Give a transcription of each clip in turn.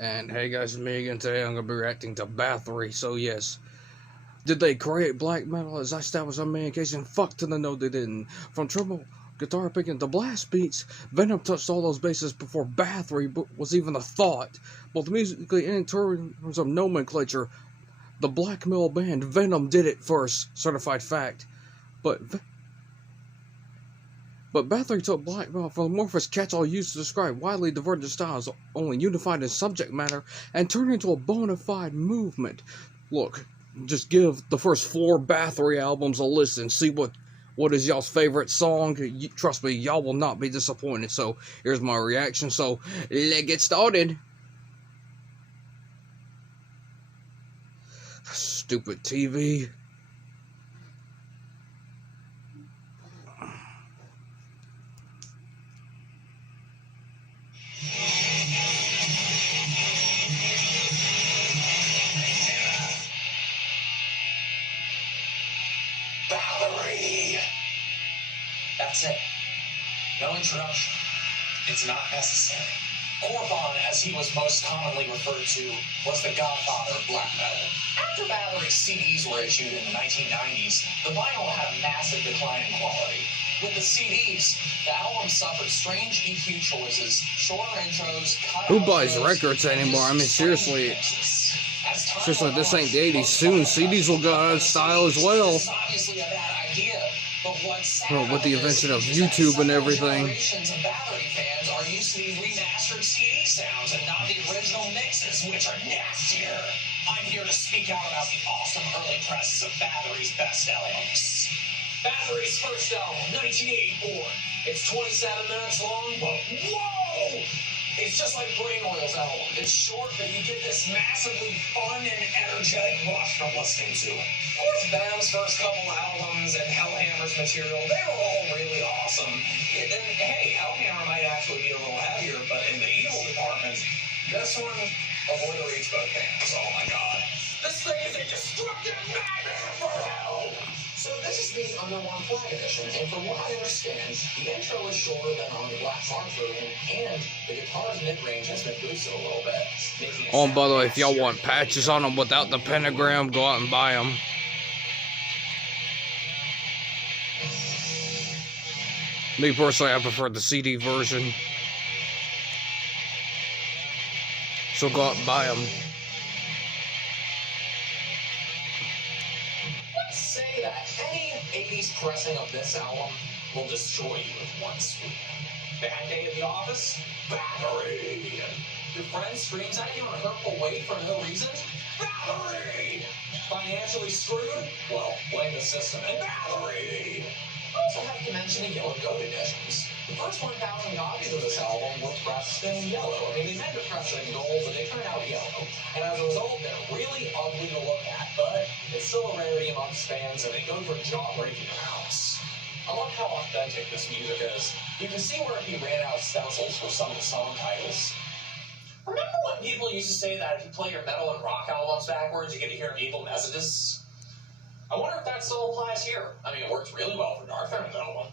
And hey guys, it's me again. Today I'm going to be reacting to Bathory. So yes, did they create black metal as I established on main occasion? Fuck to the no they didn't. From treble guitar picking to blast beats, Venom touched all those bases before Bathory was even a thought. Both musically and in terms of nomenclature, the black metal band Venom did it first, certified fact. But Bathory took black metal from amorphous catch-all used to describe widely divergent styles, only unified in subject matter, and turned into a bona fide movement. Look, just give the first 4 Bathory albums a listen, see what is y'all's favorite song. Trust me, y'all will not be disappointed. So here's my reaction. So let's get started. Stupid TV. Bathory. That's it. No introduction. It's not necessary. Orban, as he was most commonly referred to, was the godfather of black metal. After Bathory's CDs were issued in the 1990s, the vinyl had a massive decline in quality. With the CDs, the album suffered strange EQ choices, shorter intros, Who buys records anymore? I mean, seriously. Seriously, this ain't the 80s. Soon CDs will go out of style as well. Well, with the invention of YouTube and everything. Generations of Bathory fans are used to these remastered CD sounds and not the original mixes, which are nastier. I'm here to speak out about the awesome early presses of Bathory's best albums. Bathory's first album, 1984. It's 27 minutes long, but whoa! It's just like Brain Oil's album. It's short, but you get this massively fun and energetic rush from listening to it. Of course, Venom's first couple albums and Hellhammer's material, they were all really awesome. And hey, Hellhammer might actually be a little heavier, but in the evil department, this one obliterates both bands. Oh my god. This thing is a destructive nightmare for hell! So this is the under one flag edition, and from what I understand, the intro is shorter than on the Black March version, and the guitar's mid-range has been boosted a little bit. Oh, and by the way, if y'all want patches on them without the pentagram, go out and buy them. Me personally, I prefer the CD version. So go out and buy them. Say that any 80s pressing of this album will destroy you with one swoop. Bad day at the office? Bathory! Your friend screams at you in a hurtful way for no reason? Bathory! Financially screwed? Well, blame the system and Bathory! I also have to mention the Yellow Goat editions. The first 1,000 copies of this album were pressed in yellow. I mean, they meant to press it in gold, but they turned out yellow. And as a result, they're really ugly to look at, but it's still a rarity amongst fans, and they go for jaw-breaking amounts. I love how authentic this music is. You can see where he ran out of stencils for some of the song titles. Remember when people used to say that if you play your metal and rock albums backwards, you get to hear evil messages? I wonder if that still applies here. I mean, it works really well for Dark Throne Metal one.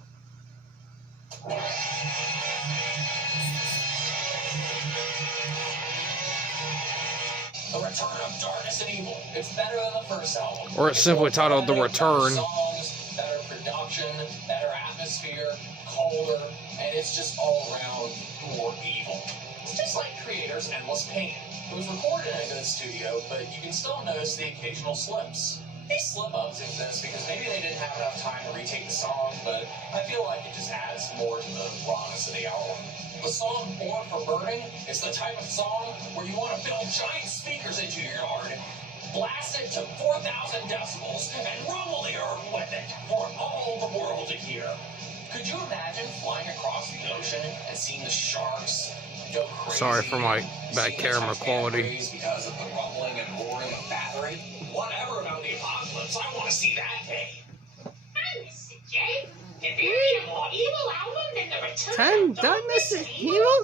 The Return of Darkness and Evil. It's better than the first album. Or it's simply titled The Return. Better songs, better production, better atmosphere, colder, and it's just all around more evil. It's just like Creator's Endless Pain. It was recorded in a good studio, but you can still notice the occasional slips. These slip-ups exist because maybe they didn't have enough time to retake the song, but I feel like it just adds more to the rawness of the album. The song Born for Burning is the type of song where you want to build giant speakers into your yard, blast it to 4,000 decibels, and rumble the earth with it for all the world to hear. Could you imagine flying across the ocean and seeing the sharks go crazy? Sorry for my bad camera quality. Because of the rumbling and roaring of Bathory? Whatever about the apocalypse, I want to see that day. Hi, Mr. J. If there's a more evil album than The Turn Return of Darkness and and Evil?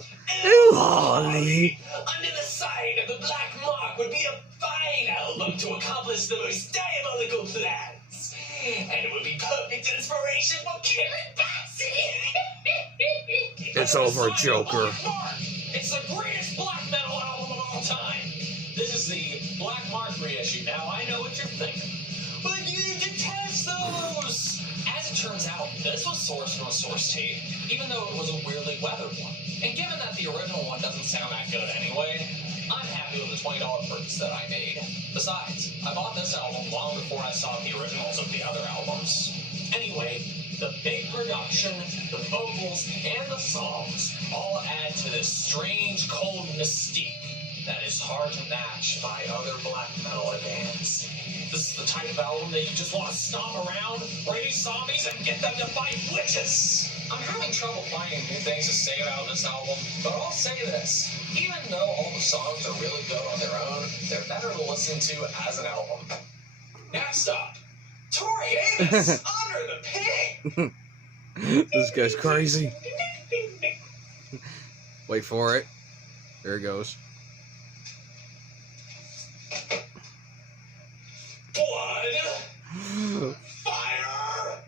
Ooh, Holly. Under the Sign of the Black Mark would be a fine album to accomplish the most diabolical plans. And it would be perfect inspiration for killing Patsy. It's over, Joker. It's the greatest black metal album of all time. Black Mark reissue. Now I know what you're thinking. But you detest those! As it turns out, this was sourced from a source tape, even though it was a weirdly weathered one. And given that the original one doesn't sound that good anyway, I'm happy with the $20 purchase that I made. Besides, I bought this album long before I saw the originals of the other albums. Anyway, the big production, the vocals, and the songs all add to this strange, cold mystique that is hard to match by other black metal bands. This is the type of album that you just want to stomp around, raise zombies, and get them to fight witches. I'm having trouble finding new things to say about this album, but I'll say this. Even though all the songs are really good on their own, they're better to listen to as an album. Next up, Tori Amos, Under the Pig. This guy's crazy. Wait for it. There it goes. Blood. Fire.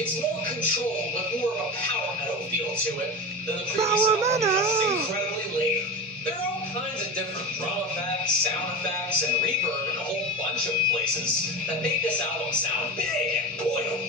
It's more controlled, but more of a power metal feel to it than the previous album because it's incredibly layered. There are all kinds of different drum effects, sound effects, and reverb in a whole bunch of places that make this album sound big and royal.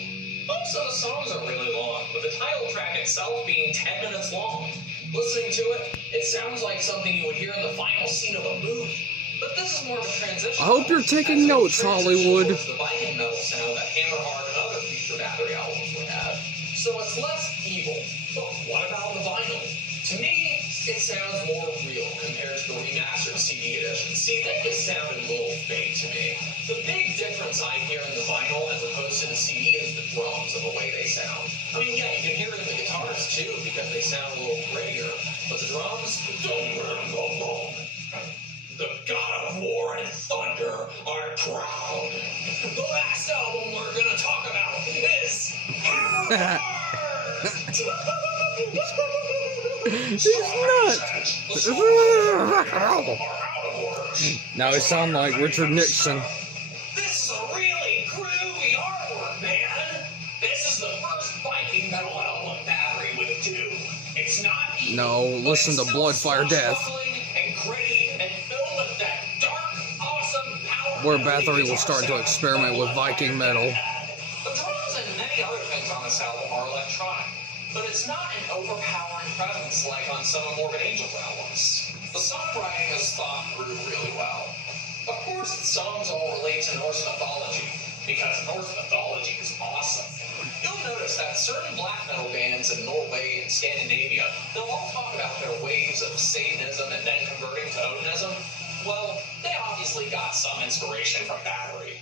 Most of the songs are really long, with the title track itself being 10 minutes long. Listening to it, it sounds like something you would hear in the final scene of a movie. But this is more of a transition. I hope you're taking notes, Hollywood. The Viking metal sound that Hammerhard and other future Bathory albums would have. So it's less evil. But what about the vinyl? To me, it sounds more real compared to the remastered CD edition. See, they just sounded a little fake to me. The big difference I hear in the vinyl as opposed to the CD is the drums and the way they sound. I mean, yeah, you can hear it in the guitars too because they sound a little grittier. But the drums, the God of War and Thunder are proud. The last album we're gonna talk about is Hammerhard. He's nuts. Now he sounds like Richard Nixon. This is a really groovy artwork, man. This is the first Viking metal album Bathory would do. It's not easy, No, listen to Blood, Fire, Death. And gritty and filled with that dark, awesome power. Where Bathory will start to experiment with Viking metal. The drums and many other things on this album are electronic, but it's not an overpowering presence like on some of Morbid Angel's albums. The songwriting is thought through really well. Of course, the songs all relate to Norse mythology, because Norse mythology is awesome. You'll notice that certain black metal bands in Norway and Scandinavia, they'll all talk about their waves of Satanism and then converting to Odinism. Well, they obviously got some inspiration from Bathory.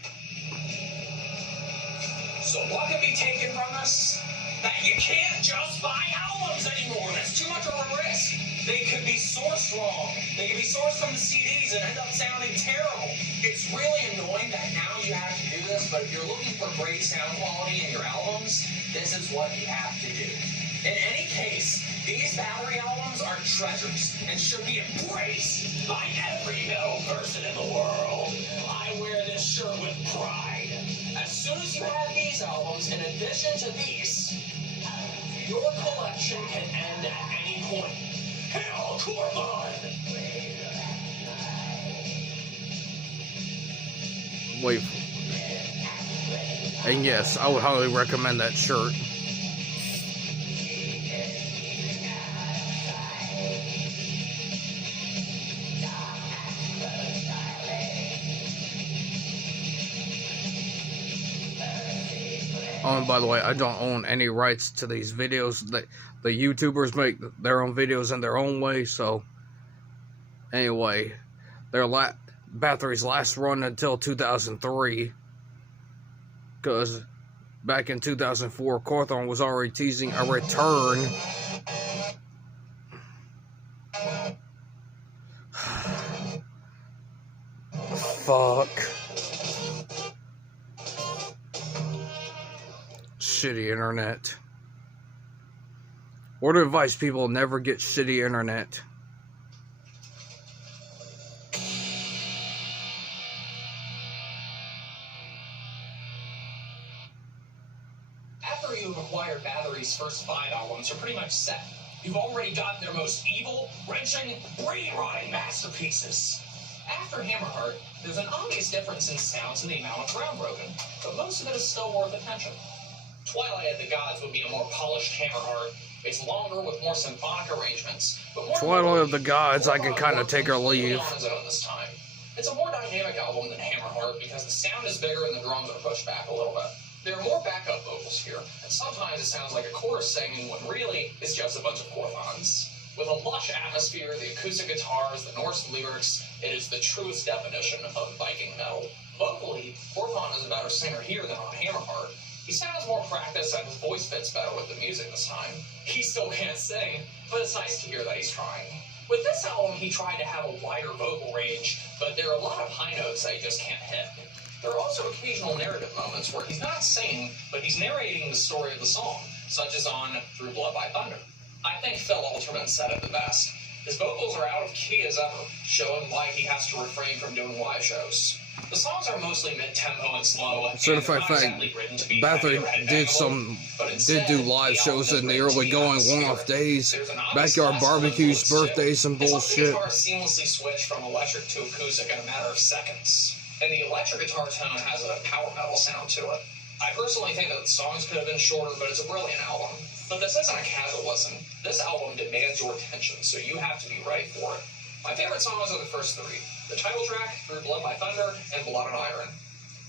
So what can be taken from us? That you can't just buy albums anymore. That's too much of a risk. They could be sourced wrong. They could be sourced from the CDs and end up sounding terrible. It's really annoying that now you have to do this, but if you're looking for great sound quality in your albums, this is what you have to do. In any case, these Bathory albums are treasures and should be embraced by every metal person in the world. I wear this shirt with pride. As soon as you have these albums, in addition to these, your collection can end at any point. Hail Corbin! Wait. And yes, I would highly recommend that shirt. Oh, and by the way, I don't own any rights to these videos. The YouTubers make their own videos in their own way, so... Anyway, Bathory's last run until 2003. Because back in 2004, Cawthon was already teasing a return. Fuck. Shitty internet. Word of advice, people, never get shitty internet. After you've acquired Bathory's first 5 albums, you're pretty much set. You've already gotten their most evil, wrenching, brain-rotting masterpieces. After Hammerheart, there's an obvious difference in sound to the amount of ground broken, but most of it is still worth attention. Twilight of the Gods would be a more polished Hammerheart. It's longer with more symphonic arrangements, but more Twilight of the Gods, I can kind of take or leave. on its own this time. It's a more dynamic album than Hammerheart because the sound is bigger and the drums are pushed back a little bit. There are more backup vocals here, and sometimes it sounds like a chorus singing when really it's just a bunch of Qorthons. With a lush atmosphere, the acoustic guitars, the Norse lyrics, it is the truest definition of Viking metal. Vocally, Qorthon is a better singer here than on Hammerheart. He sounds more practiced and his voice fits better with the music this time. He still can't sing, but it's nice to hear that he's trying. With this album, he tried to have a wider vocal range, but there are a lot of high notes that he just can't hit. There are also occasional narrative moments where he's not singing, but he's narrating the story of the song, such as on Through Blood by Thunder. I think Phil Alterman said it the best. His vocals are out of key as ever, showing why he has to refrain from doing live shows. The songs are mostly mid-tempo and slow. Certified fact, Bathory did do live shows in the early going, one-off days, backyard barbecues, birthdays, and bullshit. The guitar seamlessly switched from electric to acoustic in a matter of seconds. And the electric guitar tone has a power metal sound to it. I personally think that the songs could have been shorter, but it's a brilliant album. But this isn't a casual listen. This album demands your attention, so you have to be ready for it. My favorite songs are the first three. The title track, Through Blood by Thunder, and Blood and Iron.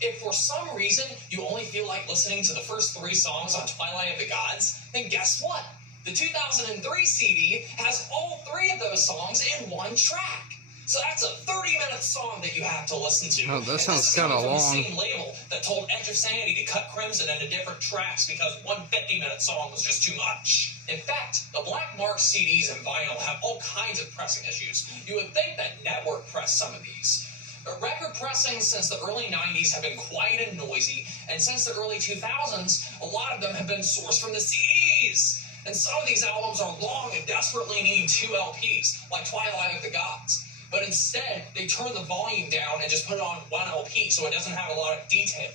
If for some reason you only feel like listening to the first three songs on Twilight of the Gods, then guess what? The 2003 CD has all three of those songs in one track. So that's a 30-minute song that you have to listen to. Oh, that sounds kind of long. The same label that told Edge of Sanity to cut Crimson into different tracks because one 50-minute song was just too much. In fact, the Black Mark CDs and vinyl have all kinds of pressing issues. You would think that Network pressed some of these. But record pressings since the early 90s have been quiet and noisy, and since the early 2000s, a lot of them have been sourced from the CDs. And some of these albums are long and desperately need 2 LPs, like Twilight of the Gods. But instead, they turn the volume down and just put it on 1 LP so it doesn't have a lot of detail.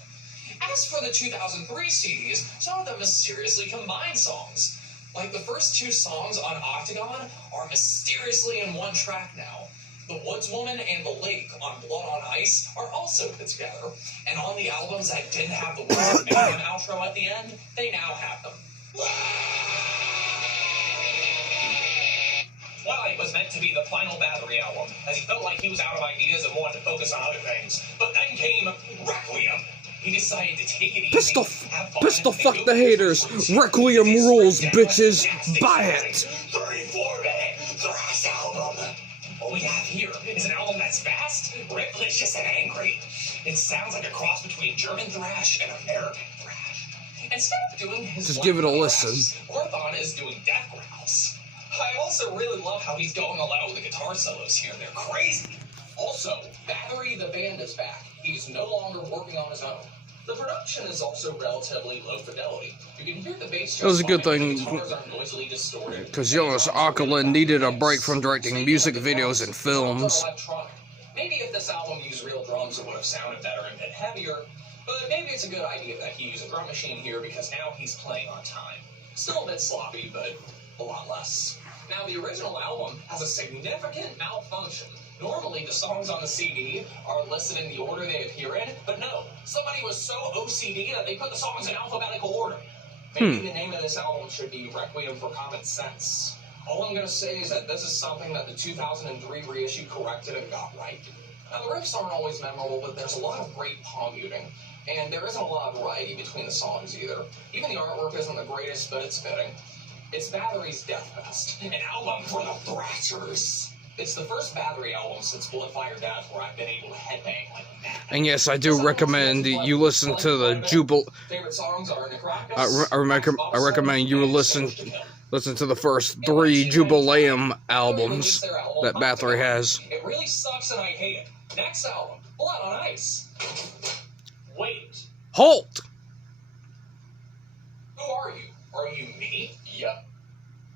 As for the 2003 CDs, some of them mysteriously combine songs. Like the first 2 songs on Octagon are mysteriously in one track now. The Woodswoman and The Lake on Blood on Ice are also put together. And on the albums that didn't have the Words of Mayhem outro at the end, they now have them. Twilight was meant to be the final Bathory album, as he felt like he was out of ideas and wanted to focus on other things. But then came Requiem. He decided to take it easy, Pistol fuck the haters. Requiem rules, bitches. Buy it. 34-minute thrash album. What we have here is an album that's fast, rifflicious, and angry. It sounds like a cross between German thrash and American thrash. Instead of doing his Just give it a listen. Qorthon is doing death growls. I also really love how he's going all out with the guitar solos here. They're crazy. Also, Bathory the band is back. He's no longer working on his own. The production is also relatively low fidelity. You can hear the bass. That was a good thing, because Jonas Åkerlund needed a break from directing music videos and films. Maybe if this album used real drums, it would have sounded better and been heavier. But maybe it's a good idea that he used a drum machine here because now he's playing on time. Still a bit sloppy, but a lot less. Now, the original album has a significant malfunction. Normally, the songs on the CD are listed in the order they appear in, but no, somebody was so OCD that they put the songs in alphabetical order. Maybe the name of this album should be Requiem for Common Sense. All I'm going to say is that this is something that the 2003 reissue corrected and got right. Now, the riffs aren't always memorable, but there's a lot of great palm muting, and there isn't a lot of variety between the songs either. Even the artwork isn't the greatest, but it's fitting. It's Bathory's Death Fest, an album for the thrashers. It's the first Bathory album since Bloodfire Death where I've been able to headbang like a madman. And yes, I do recommend you listen to the Favorite songs are I recommend you listen to the first 3 Jubileum albums that Bathory has. It really sucks and I hate it. Next album, Blood on Ice. Wait. Halt! Who are you? Are you me? Yep.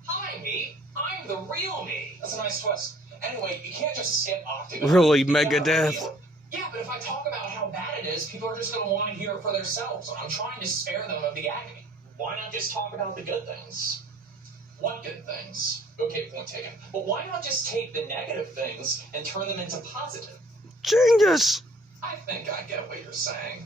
Hi, me. I'm the real me. That's a nice twist. Anyway, you can't just skip Octagon. Really, Megadeth? Yeah, but if I talk about how bad it is, people are just going to want to hear it for themselves, and I'm trying to spare them of the agony. Why not just talk about the good things? What good things? Okay, point taken. But why not just take the negative things and turn them into positive? Genius! I think I get what you're saying.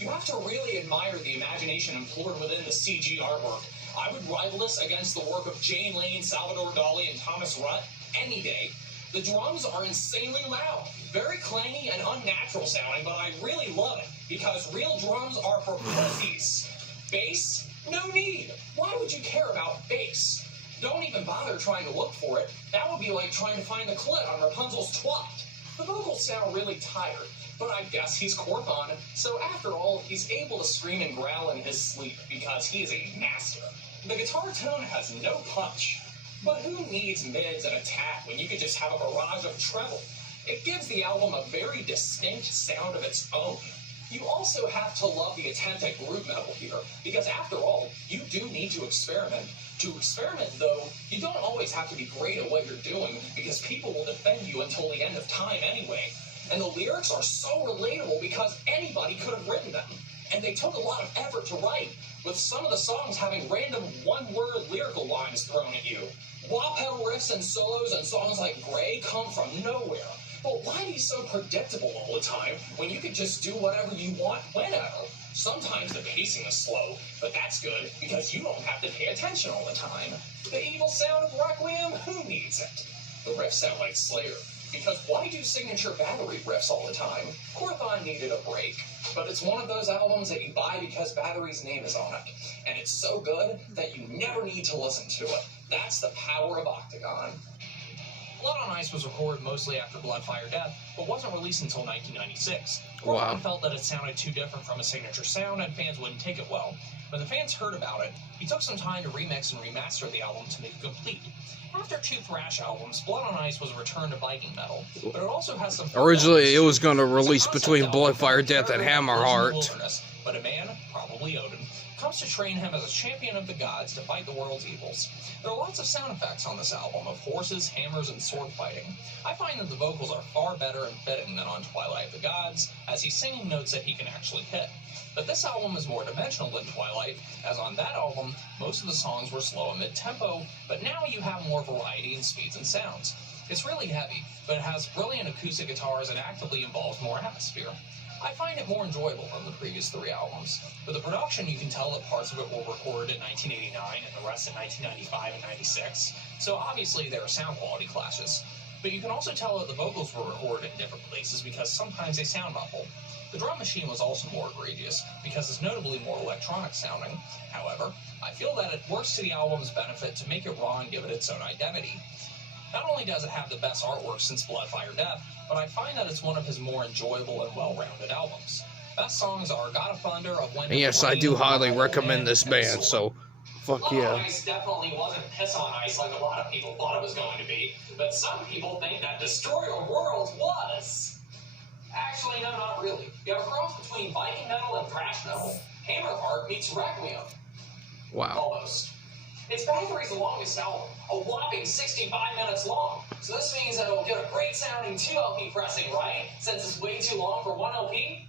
You have to really admire the imagination employed within the CG artwork. I would rival this against the work of Jane Lane, Salvador Dali, and Thomas Rhett any day. The drums are insanely loud, very clangy and unnatural sounding, but I really love it because real drums are for pussies. Bass? No need. Why would you care about bass? Don't even bother trying to look for it. That would be like trying to find the clit on Rapunzel's twat. The vocals sound really tired, but I guess he's Corthon, so after all, he's able to scream and growl in his sleep because he is a master. The guitar tone has no punch. But who needs mids and attack when you can just have a barrage of treble? It gives the album a very distinct sound of its own. You also have to love the attempt at groove metal here, because after all, you do need to experiment. To experiment, though, you don't always have to be great at what you're doing, because people will defend you until the end of time anyway. And the lyrics are so relatable because anybody could have written them. And they took a lot of effort to write, with some of the songs having random one-word lyrical lines thrown at you. Wah pedal riffs and solos and songs like Grey come from nowhere. But why be so predictable all the time when you could just do whatever you want whenever? Sometimes the pacing is slow, but that's good because you don't have to pay attention all the time. The evil sound of Requiem, who needs it? The riffs sound like Slayer. Because why do signature Bathory riffs all the time? Corthon needed a break, but it's one of those albums that you buy because Bathory's name is on it. And it's so good that you never need to listen to it. That's the power of Octagon. Blood on Ice was recorded mostly after Blood, Fire, Death, but wasn't released until 1996. Corthon felt that it sounded too different from a signature sound and fans wouldn't take it well. When the fans heard about it, he took some time to remix and remaster the album to make it complete. After two thrash albums, Blood on Ice was a return to Viking metal, but it also has some... Originally, it was going to release between Blood, Fire, Death, and Hammerheart. But a man, probably Odin, comes to train him as a champion of the gods to fight the world's evils. There are lots of sound effects on this album of horses, hammers, and sword fighting. I find that the vocals are far better and fitting than on Twilight of the Gods, as he's singing notes that he can actually hit. But this album is more dimensional than Twilight, as on that album, most of the songs were slow and mid-tempo, but now you have more variety in speeds and sounds. It's really heavy, but it has brilliant acoustic guitars and actively involves more atmosphere. I find it more enjoyable than the previous three albums. With the production, you can tell that parts of it were recorded in 1989 and the rest in 1995 and 96, so obviously there are sound quality clashes. But you can also tell that the vocals were recorded in different places because sometimes they sound muffled. The drum machine was also more egregious because it's notably more electronic sounding. However, I feel that it works to the album's benefit to make it raw and give it its own identity. Not only does it have the best artwork since Blood, Fire, Death, but I find that it's one of his more enjoyable and well-rounded albums. Best songs are God of Thunder, of When... And yes, I do highly recommend this band, so fuck yeah. Blood on Ice definitely wasn't piss on ice like a lot of people thought it was going to be, but some people think that Destroyer Worlds was. Actually, no, not really. You have a cross between Viking metal and thrash metal. Hammerheart meets Requiem. Wow. Almost. It's Bathory's longest album, a whopping 65 minutes long. So this means that it'll get a great sounding 2 LP pressing, right? Since it's way too long for 1 LP?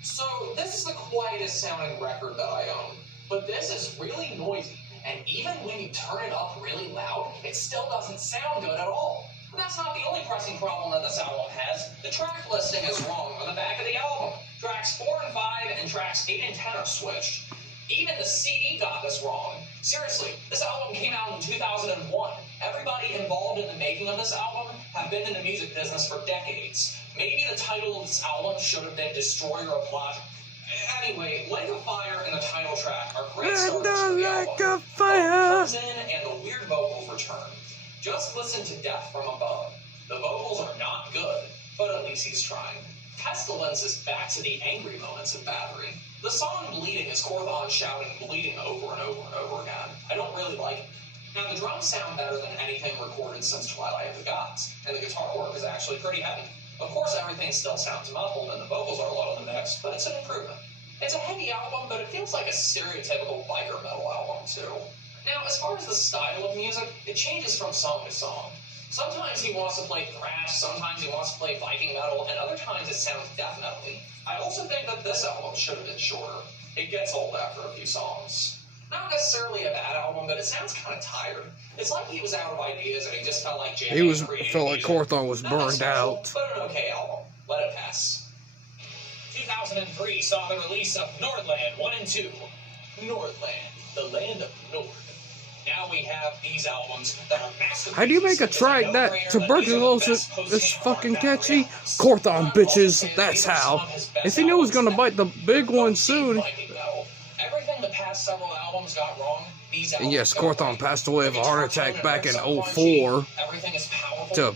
So this is the quietest sounding record that I own. But this is really noisy. And even when you turn it up really loud, it still doesn't sound good at all. But that's not the only pressing problem that this album has. The track listing is wrong on the back of the album. Tracks 4 and 5 and tracks 8 and 10 are switched. Even the CD got this wrong. Seriously, this album came out in 2001. Everybody involved in the making of this album have been in the music business for decades. Maybe the title of this album should have been Destroyer of Logic. Anyway, Lake of Fire and the title track are great starters for the album. Lake of Fire! Comes in and the weird vocals return. Just listen to Death from Above. The vocals are not good, but at least he's trying. Pestilence is back to the angry moments of Bathory. The song Bleeding is Corthon shouting bleeding over and over and over again. I don't really like it. Now, the drums sound better than anything recorded since Twilight of the Gods, and the guitar work is actually pretty heavy. Of course, everything still sounds muffled and the vocals are low in the mix, but it's an improvement. It's a heavy album, but it feels like a stereotypical biker metal album, too. Now, as far as the style of music, it changes from song to song. Sometimes he wants to play thrash, sometimes he wants to play Viking metal, and other times it sounds death metal-y. I also think that this album should have been shorter. It gets old after a few songs. Not necessarily a bad album, but it sounds kind of tired. It's like he was out of ideas and he just felt like jamming. Felt like Corthon was burned out. But an okay album. Let it pass. 2003 saw the release of Nordland 1 and 2. Nordland, the land of Nord. Now we have these albums that are masterpieces. How do you make a track that tuberculosis is fucking catchy? Corthon, bitches, that's how. If he knew he was gonna bite the big one soon. Everything the past several albums got wrong, these albums. And yes, Corthon passed away of a heart attack back in 04 to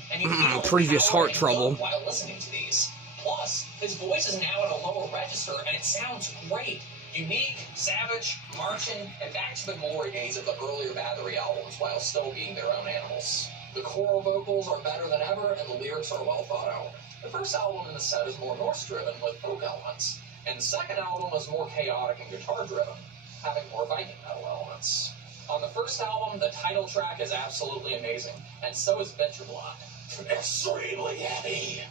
previous heart trouble. While listening to these. Plus, his voice is now at a lower register and it sounds great. Unique, savage, marching, and back to the glory days of the earlier Bathory albums while still being their own animals. The choral vocals are better than ever and the lyrics are well thought out. The first album in the set is more Norse-driven with folk elements, and the second album is more chaotic and guitar-driven, having more Viking metal elements. On the first album, the title track is absolutely amazing, and so is Ventureblot. Extremely heavy.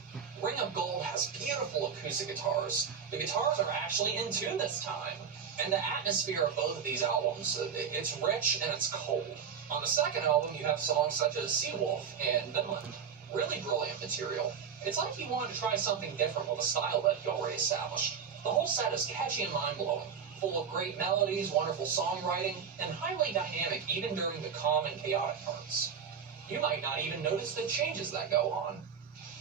Ring of Gold has beautiful acoustic guitars. The guitars are actually in tune this time. And the atmosphere of both of these albums, it's rich and it's cold. On the second album, you have songs such as Seawolf and Vinland. Really brilliant material. It's like he wanted to try something different with a style that he already established. The whole set is catchy and mind-blowing, full of great melodies, wonderful songwriting, and highly dynamic even during the calm and chaotic parts. You might not even notice the changes that go on.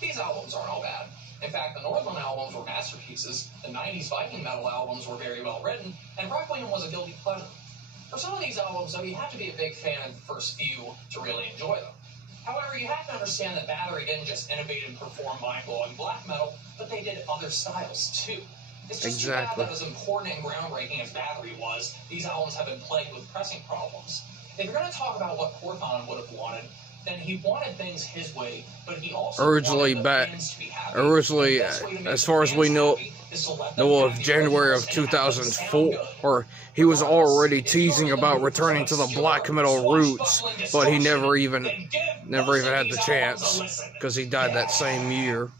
These albums aren't all bad. In fact, the Northland albums were masterpieces, the 90s Viking metal albums were very well written, and Requiem was a guilty pleasure. For some of these albums, though, you have to be a big fan of the first few to really enjoy them. However, you have to understand that Bathory didn't just innovate and perform mind-blowing black metal, but they did other styles too. It's just too bad that as important and groundbreaking as Bathory was, these albums have been plagued with pressing problems. If you're going to talk about what Corthon would have wanted, then he wanted things his way, but he also originally, as far as we know of January of 2004, or he was already teasing about returning to the black metal roots, but he never even had the chance because he died that same year.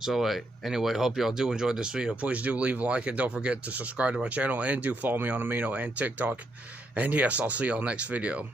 So anyway, hope y'all do enjoy this video. Please do leave a like and don't forget to subscribe to my channel and do follow me on Amino and TikTok. And yes, I'll see y'all next video.